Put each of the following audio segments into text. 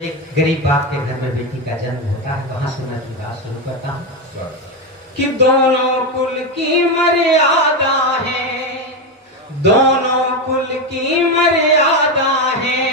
एक गरीब बाप के घर में बेटी का जन्म होता है। वहां से मैं बात शुरू करता हूँ कि दोनों कुल की मर्यादा है, दोनों कुल की मर्यादा है,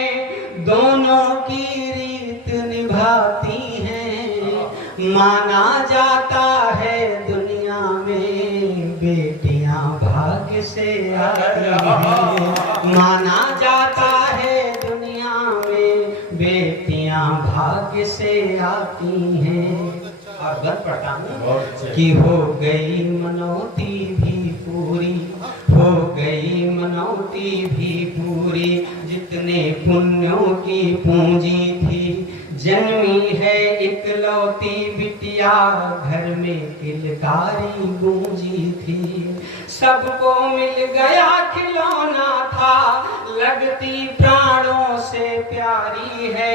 दोनों की रीत निभाती हैं। माना जाता है दुनिया में बेटियां भाग्य से आती हैं। माना जाता है दुनिया में बेटियां भाग्य से आती हैं। और बन पढ़ता हूँ कि हो गई मनौती भी पूरी, हो गई मनौती भी पूरी, जितने पुण्यों की पूंजी थी। जन्मी है इकलौती बिटिया, घर में किलकारी गूंजी थी। सबको मिल गया खिलौना था, लगती प्राणों से प्यारी है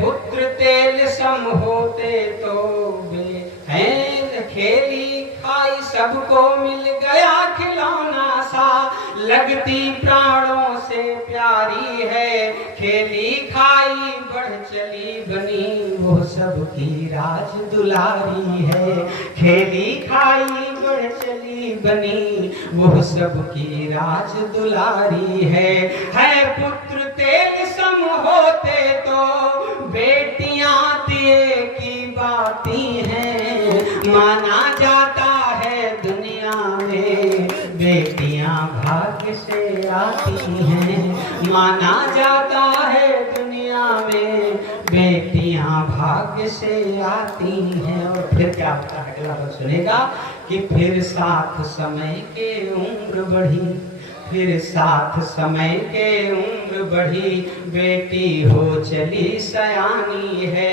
पुत्र तेल सम होते तो वे हैं खेली खाई। सबको मिल गया खिलौना सा, लगती प्राणों से प्यारी है, खेली खाई बढ़ चली बनी, वो सबकी राज दुलारी है। खेली खाई बढ़ चली बनी, वो सबकी राज दुलारी है पुत्र तेल सम होते तो बेटियां दिए की बाती हैं। माना जाता है दुनिया में बेटियां भाग्य से आती हैं। माना जाता है दुनिया में बेटियां भाग्य से आती हैं। और फिर क्या होता है अगला बात सुनेगा कि फिर साथ समय के उम्र बढ़ी, फिर साथ समय के उम्र बढ़ी, बेटी हो चली सयानी है।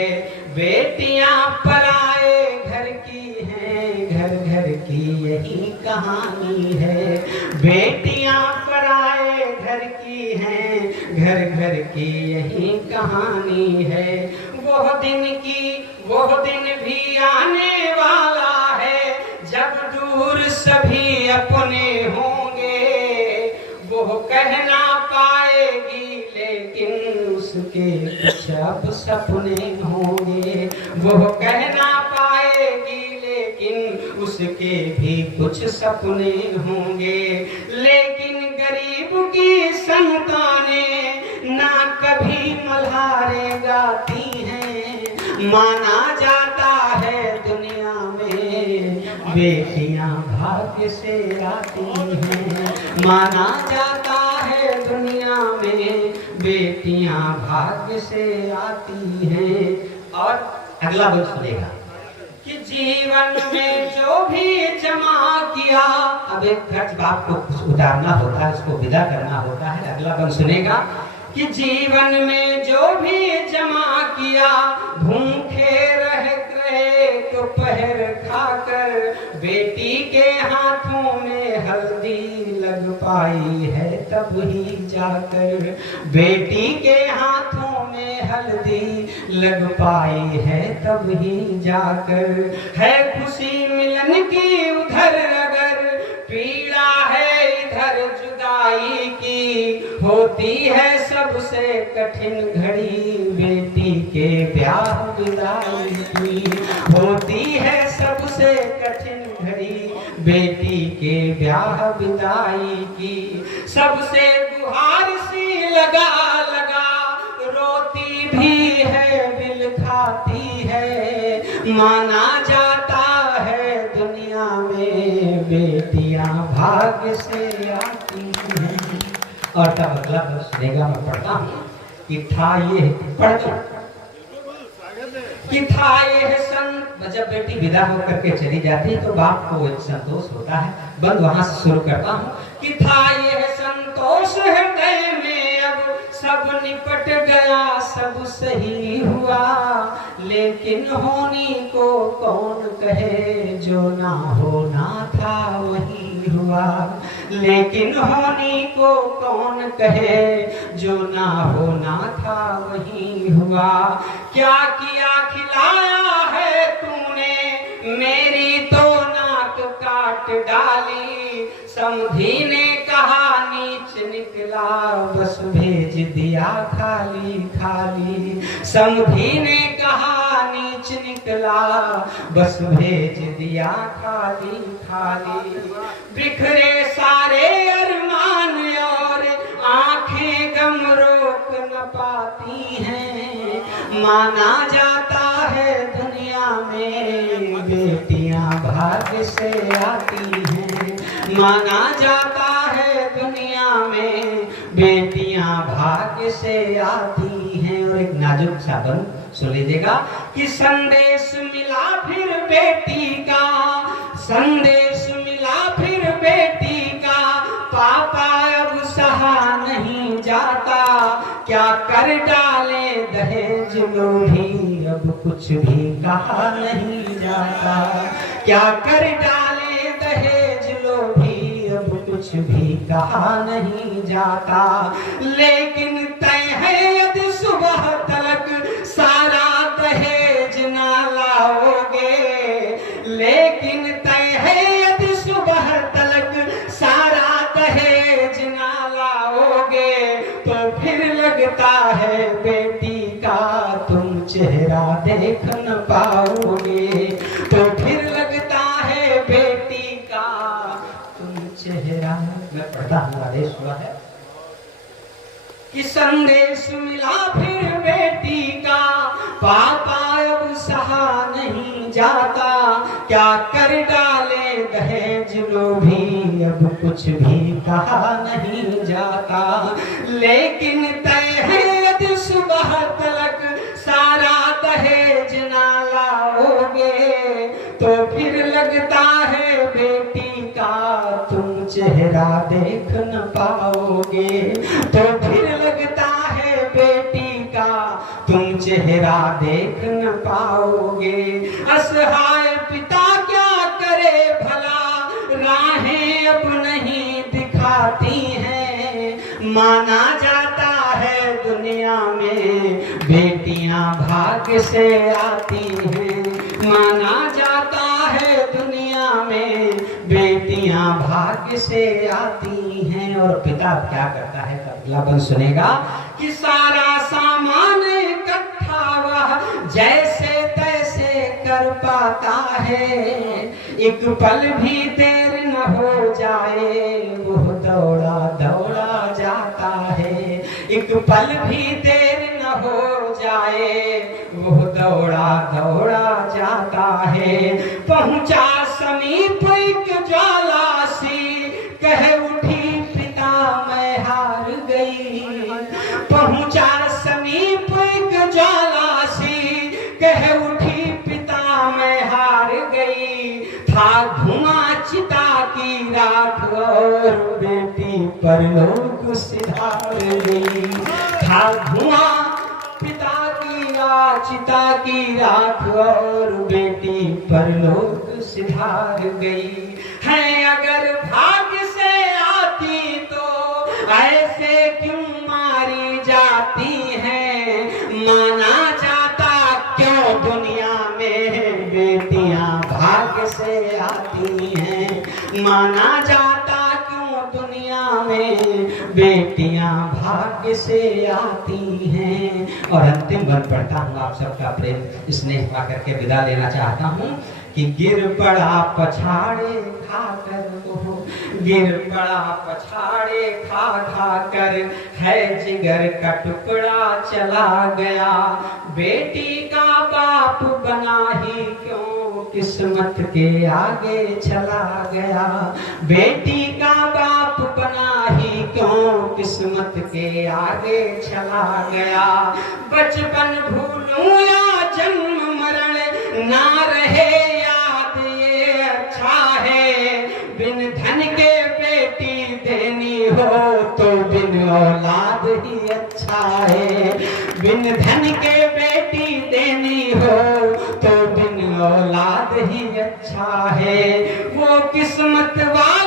बेटियां पराए घर की हैं, घर घर की यही कहानी है। बेटियां पराए घर की हैं, घर घर की यही कहानी है। वो दिन भी आने वाला है, जब दूर सभी अपने होंगे। वो कह ना पाएगी लेकिन उसके कुछ अब सपने होंगे। वो कह ना पाएगी लेकिन उसके भी कुछ सपने होंगे। लेकिन गरीब की संतानें ना कभी मल्हारे गाती हैं। माना जाता है दुनिया में बेटियां भाग्य से आती हैं। माना जाता है दुनिया में बेटियां भाग्य से आती हैं। और अगला बोल सुनेगा कि जीवन में जो भी जमा किया, अब एक खर्च बाप को कुछ उतारना होता है, उसको विदा करना होता है। अगला बंद सुनेगा कि जीवन में जो भी जमा किया, भूखे रह गए तो पहर खाकर, बेटी के हाथों में हल्दी लग पाई है तब ही जाकर। बेटी के हाथों में हल्दी लग पाई है तब ही जाकर। है खुशी मिलन की उधर अगर, पीड़ा है इधर जुदाई की। होती है सबसे कठिन घड़ी बेटी के ब्याह विदाई की। होती है सबसे कठिन घड़ी बेटी के ब्याह विदाई की। सबसे गुहार सी लगा लगा, रोती भी है बिल खाती है। माना जाता है दुनिया में बेटियां भाग्य से आती हैं। और तब अगला सुनेगा, मैं पढ़ता हूँ कि था ये पढ़ कि था ये संत। जब बेटी विदा होकर के चली जाती है तो बाप को एक संतोष होता है। बंद वहां से शुरू करता हूँ कि था ये संतोष हृदय में, अब सब निपट गया सब सही हुआ। लेकिन होनी को कौन कहे, जो ना होना था वही हुआ। लेकिन होनी को कौन कहे, जो ना होना था वही हुआ। क्या किया खिलाया है तूने, मेरी तो नाक काट डाली। समधी ने कहा नीच निकला, बस भेद भेज दिया खाली खाली। समधी ने कहा नीच निकला, बस भेज दिया खाली खाली। बिखरे सारे अरमान और आंखें गम रोक न पाती हैं। माना जाता है दुनिया में बेटियां भाग्य से आती हैं। माना जाता है दुनिया में बेटियां भाग्य से आती हैं। और एक नाजुक सा बन सुन लीजिएगा कि संदेश मिला फिर बेटी का, संदेश मिला फिर बेटी का, पापा अब सहा नहीं जाता। क्या कर डाले दहेज लोभी, अब कुछ भी कहा नहीं जाता। क्या कर डाले दहेज लोभी, अब कुछ भी कहा नहीं जाता। लेकिन तय है यदि सुबह तलक सारा दहेज ना लाओगे, लेकिन तय है यदि सुबह तलक सारा दहेज ना लाओगे, तो फिर लगता है बेटी का तुम चेहरा देख न पाओगे। तो फिर लगता है बेटी का तुम चेहरा। मैं पढ़ता हूँ, आदेश हुआ है कि संदेश मिला फिर बेटी का, पापा अब सहा नहीं जाता। क्या कर डाले दहेज लोभी, अब कुछ भी कहा नहीं जाता। लेकिन तय है यदि सुबह तलक सारा दहेज ना लाओगे, तो फिर लगता है बेटी का तुम चेहरा देख न पाओगे। तो फिर लगता है बेटी का तुम चेहरा देख न पाओगे। असहाय पिता क्या करे भला, राहें अब नहीं दिखाती हैं। माना जाता है दुनिया में बेटियां भाग्य से आती हैं। माना जाता है दुनिया में बेटियां भाग्य से आती हैं। और पिता क्या करता है, अगला बंद सुनेगा कि सारा सामान इकट्ठा वह जैसे तैसे कर पाता है। एक पल भी देर न हो जाए वो दौड़ा दौड़ा जाता है। एक पल भी देर न हो जाए वो दौड़ा दौड़ा जाता है। पहुंचा समीप एक ज्वाला सी, कह उठी पिता मैं हार गई। पहुंचा समीप एक ज्वाला सी, कह उठी पिता मैं हार गई। था धुआं चिता की राख और बेटी परलोक सिधार गई। था धुआं पिता की चिता की राख और बेटी परलोक सिधार गई। है अगर भाग्य से आती तो ऐसे क्यों मारी जाती है। माना जाता क्यों दुनिया में बेटियां भाग्य से आती हैं। माना जाता क्यों दुनिया में बेटियां भाग्य से आती हैं। और अंतिम वन पढ़ता हूँ, आप सबका प्रेम स्नेह पा करके विदा लेना चाहता हूँ कि गिर पड़ा पछाड़े खाकर वो, गिर पड़ा पछाड़े खा खा कर, है जिगर का टुकड़ा चला गया। बेटी का बाप बना ही क्यों किस्मत के आगे चला गया। बेटी का बाप बना ही क्यों किस्मत के आगे चला गया। बचपन भूलूं या जन्म मरण ना रहे याद ये अच्छा है। बिन धन के बेटी देनी हो तो बिन औलाद ही अच्छा है। बिन धन के बेटी देनी हो तो बिन औलाद ही अच्छा है। वो किस्मत वाला